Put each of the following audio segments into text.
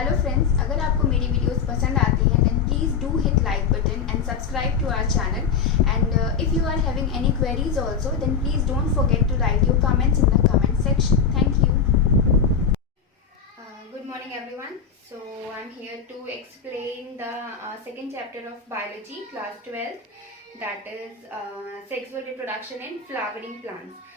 Hello friends, अगर आपको मेरी वीडियोस पसंद आती हैं then please do hit like button and subscribe to our channel and if you are having any queries also then please don't forget to write your comments in the comment section. Thank you. Good morning everyone. So I'm here to explain the second chapter of biology class 12, that is sexual reproduction in flowering plants.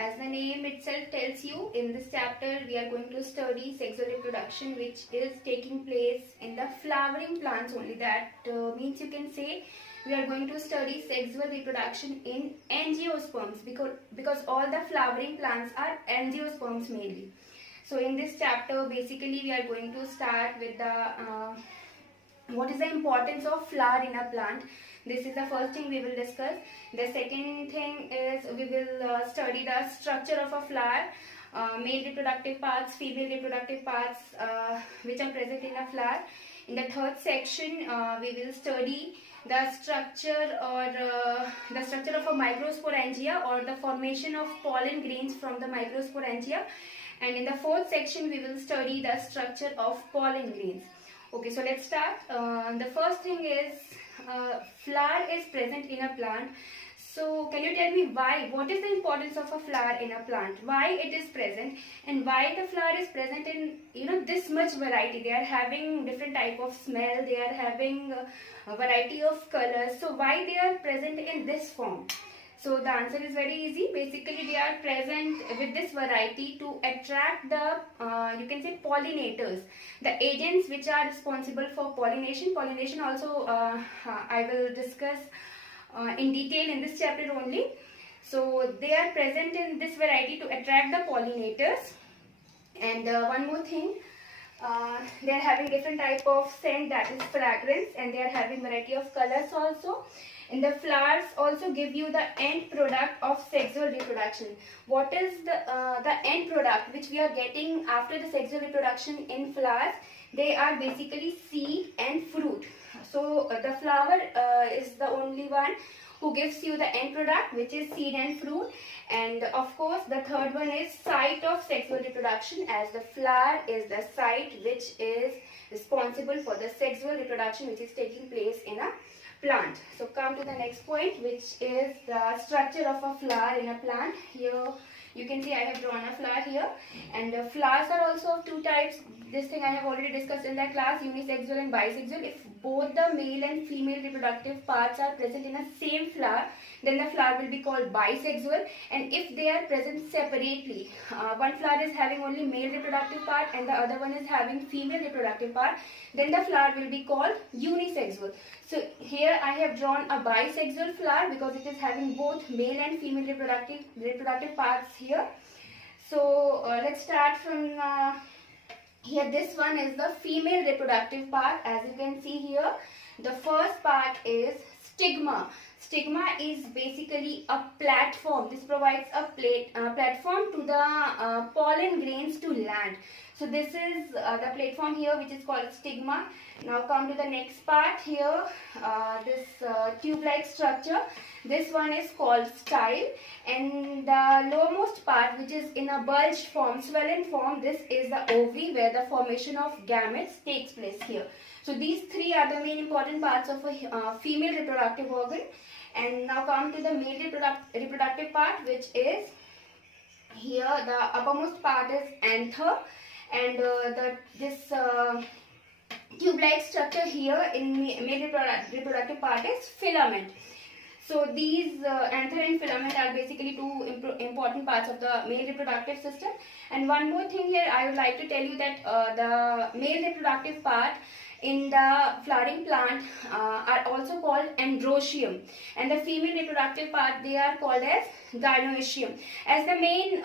As the name itself tells you, in this chapter we are going to study sexual reproduction which is taking place in the flowering plants only. That means you can say we are going to study sexual reproduction in angiosperms, because all the flowering plants are angiosperms mainly. So in this chapter basically we are going to start with the what is the importance of flower in a plant. This is the first thing we will discuss. The second thing is we will study the structure of a flower, male reproductive parts, female reproductive parts which are present in a flower. In the third section we will study the structure of a microsporangia, or the formation of pollen grains from the microsporangia. And in the fourth section we will study the structure of pollen grains. Okay, so let's start. The first thing is flower is present in a plant. So can you tell me why? What is the importance of a flower in a plant? Why it is present, and why the flower is present in this much variety? They are having different type of smell. They are having a variety of colors. So why they are present in this form? So the answer is very easy. Basically, they are present with this variety to attract the you can say pollinators, the agents which are responsible for pollination. Pollination also I will discuss in detail in this chapter only. So they are present in this variety to attract the pollinators. And one more thing, they are having different type of scent, that is fragrance, and they are having variety of colors also. And the flowers also give you the end product of sexual reproduction. What is the end product which we are getting after the sexual reproduction in flowers? They are basically seed and fruit. So the flower is the only one who gives you the end product, which is seed and fruit. And of course the third one is site of sexual reproduction, as the flower is the site which is responsible for the sexual reproduction which is taking place in a plant. So come to the next point, which is the structure of a flower in a plant. Here you can see I have drawn a flower here, and flowers are also of two types. This thing I have already discussed in that class, unisexual and bisexual. If both the male and female reproductive parts are present in a same flower, then the flower will be called bisexual. And if they are present separately, one flower is having only male reproductive part and the other one is having female reproductive part, then the flower will be called unisexual. So here I have drawn a bisexual flower because it is having both male and female reproductive parts here. So let's start from here. This one is the female reproductive part. As you can see here, the first part is stigma. Stigma is basically a platform. This provides a platform to the pollen grains to land. So this is the platform here, which is called stigma. Now come to the next part here, this tube-like structure. This one is called style, and the lowermost part, which is in a bulge form, swollen form, this is the ovary, where the formation of gametes takes place here. So these three are the main important parts of a female reproductive organ. And now come to the male reproductive part, which is here. The uppermost part is anther, and this tube-like structure here in male reproductive part is filament. So these anther and filament are basically two important parts of the male reproductive system. And one more thing here, I would like to tell you that the male reproductive part in the flowering plant are also called androecium, and the female reproductive part, they are called as gynoecium. As the main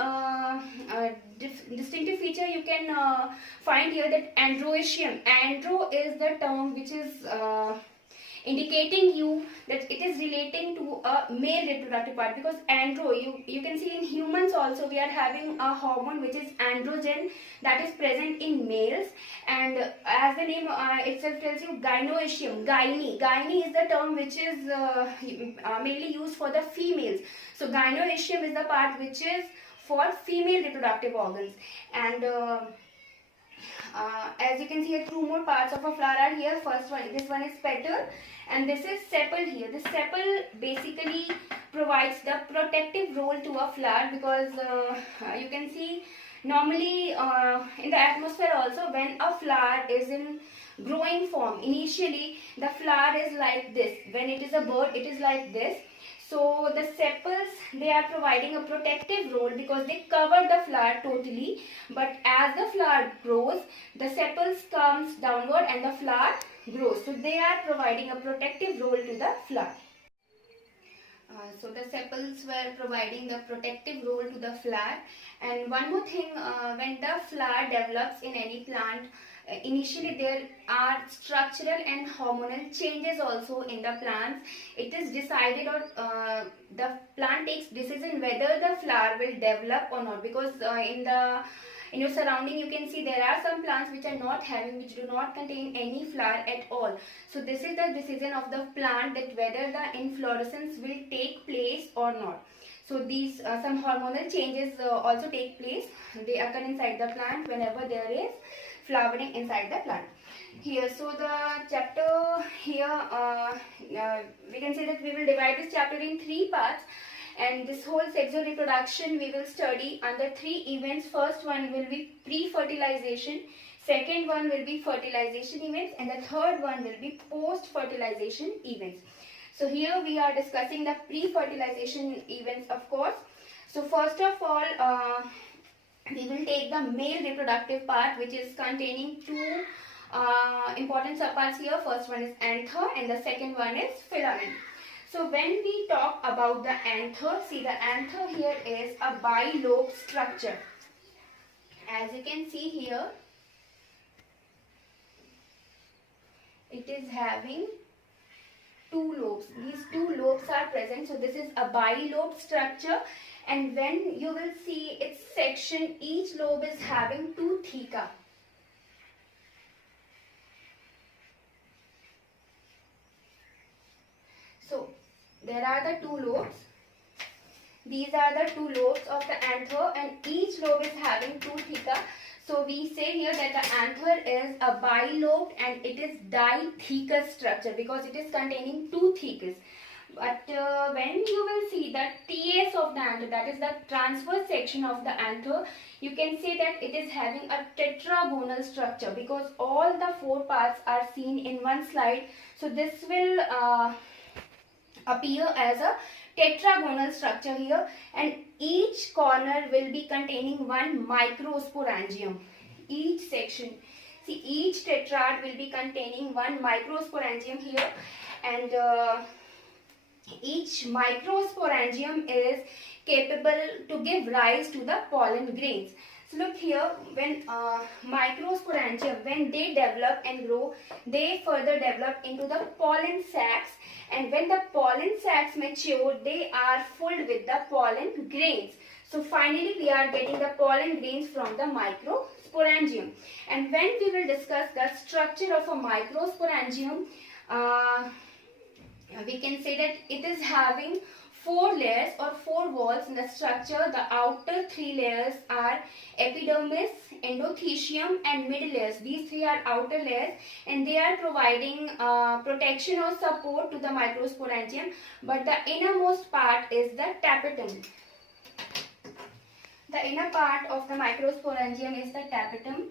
distinctive feature you can find here, that androecium, andro is the term which is indicating you that it is relating to a male reproductive part, because andro, you can see in humans also we are having a hormone which is androgen, that is present in males. And as the name itself tells you, gynoecium, gyne is the term which is mainly used for the females. So gynoecium is the part which is for female reproductive organs. And As you can see here, two more parts of a flower are here. First one, this one is petal and this is sepal here. This sepal basically provides the protective role to a flower, because you can see normally in the atmosphere also, when a flower is in growing form, initially the flower is like this. When it is a bud, it is like this. So the sepals, they are providing a protective role because they cover the flower totally. But as the flower grows, the sepals comes downward and the flower grows. So they are providing a protective role to the flower. So the sepals were providing the protective role to the flower. And one more thing, when the flower develops in any plant, initially there are structural and hormonal changes also in the plants. It is decided, or the plant takes decision whether the flower will develop or not, because in your surrounding you can see there are some plants which are not having, which do not contain any flower at all. So this is the decision of the plant, that whether the inflorescence will take place or not. So these some hormonal changes also take place. They occur inside the plant whenever there is flowering inside the plant. Here, so the chapter here, we can say that we will divide this chapter in three parts. And this whole sexual reproduction we will study under three events. First one will be pre-fertilization, second one will be fertilization events, and the third one will be post-fertilization events. So here we are discussing the pre-fertilization events, of course. So first of all, we will take the male reproductive part, which is containing two important subparts here. First one is anther and the second one is filament. So when we talk about the anther, see, the anther here is a bilobe structure. As you can see here, it is having two lobes. These two lobes are present. So this is a bilobe structure, and when you will see its section, each lobe is having two theca. So there are the two lobes. These are the two lobes of the anther, and each lobe is having two theca. So we say here that the anther is a bilobed and it is dithecous structure because it is containing two thecas. But when you will see the TS of the anther, that is the transverse section of the anther, you can say that it is having a tetragonal structure because all the four parts are seen in one slide. So this will appear as a tetragonal structure here, and each corner will be containing one microsporangium. Each section, see, each tetrad will be containing one microsporangium here, and each microsporangium is capable to give rise to the pollen grains. So look here, when microsporangium, when they develop and grow, they further develop into the pollen sacs, and when the pollen sacs mature, they are filled with the pollen grains. So finally we are getting the pollen grains from the microsporangium. And when we will discuss the structure of a microsporangium, we can say that it is having four layers or four walls in the structure. The outer three layers are epidermis, endothecium and middle layers. These three are outer layers and they are providing protection or support to the microsporangium, but the innermost part is the tapetum. The inner part of the microsporangium is the tapetum,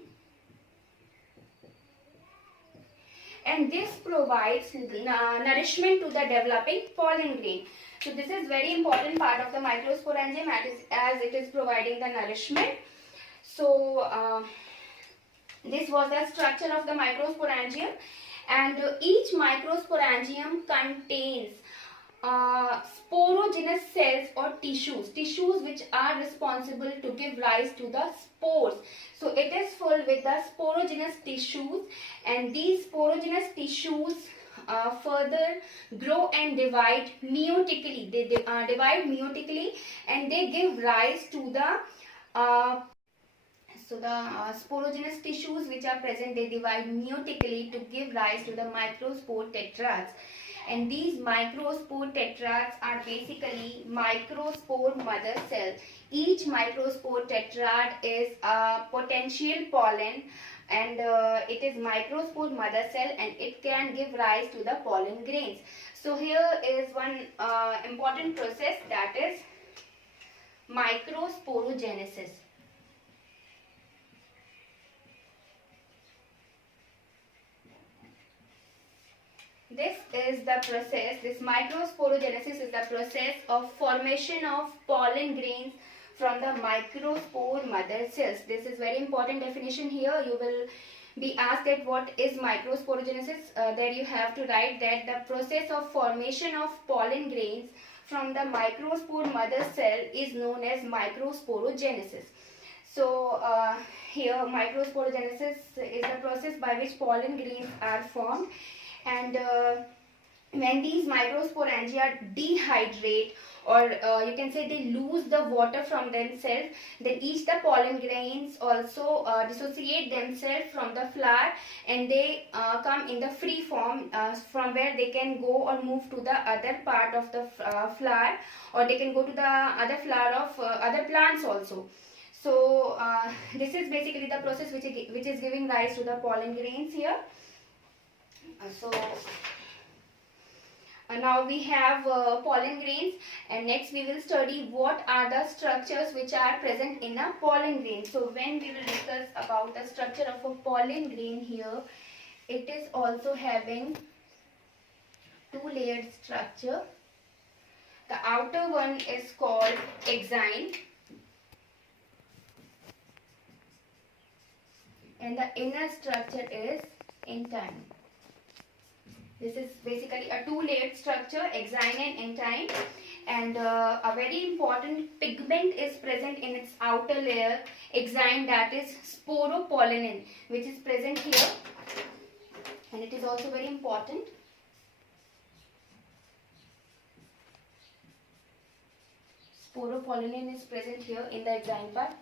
and this provides nourishment to the developing pollen grain. So this is very important part of the microsporangium as it is providing the nourishment. So this was the structure of the microsporangium, and each microsporangium contains sporogenous cells or tissues which are responsible to give rise to the spores. So it is full with the sporogenous tissues, and these sporogenous tissues further grow and divide meiotically. They divide meiotically and they give rise to the sporogenous tissues which are present, they divide meiotically to give rise to the microspore tetrads. And these microspore tetrads are basically microspore mother cells. Each microspore tetrad is a potential pollen, and it is microspore mother cell, and it can give rise to the pollen grains. So here is one important process, that is microsporogenesis. This is the process, this microsporogenesis is the process of formation of pollen grains from the microspore mother cells. This is very important definition here. You will be asked that what is microsporogenesis. There you have to write that the process of formation of pollen grains from the microspore mother cell is known as microsporogenesis. So here microsporogenesis is the process by which pollen grains are formed, and when these microsporangia dehydrate, or you can say they lose the water from themselves, then each the pollen grains also dissociate themselves from the flower, and they come in the free form from where they can go or move to the other part of the flower, or they can go to the other flower of other plants also. So this is basically the process which is giving rise to the pollen grains here. Now we have pollen grains, and next we will study what are the structures which are present in a pollen grain. So when we will discuss about the structure of a pollen grain here, it is also having two-layered structure. The outer one is called exine, and the inner structure is intine. This is basically a two-layered structure, exine and intine, and a very important pigment is present in its outer layer, exine, that is sporopollenin, which is present here, and it is also very important. Sporopollenin is present here in the exine part.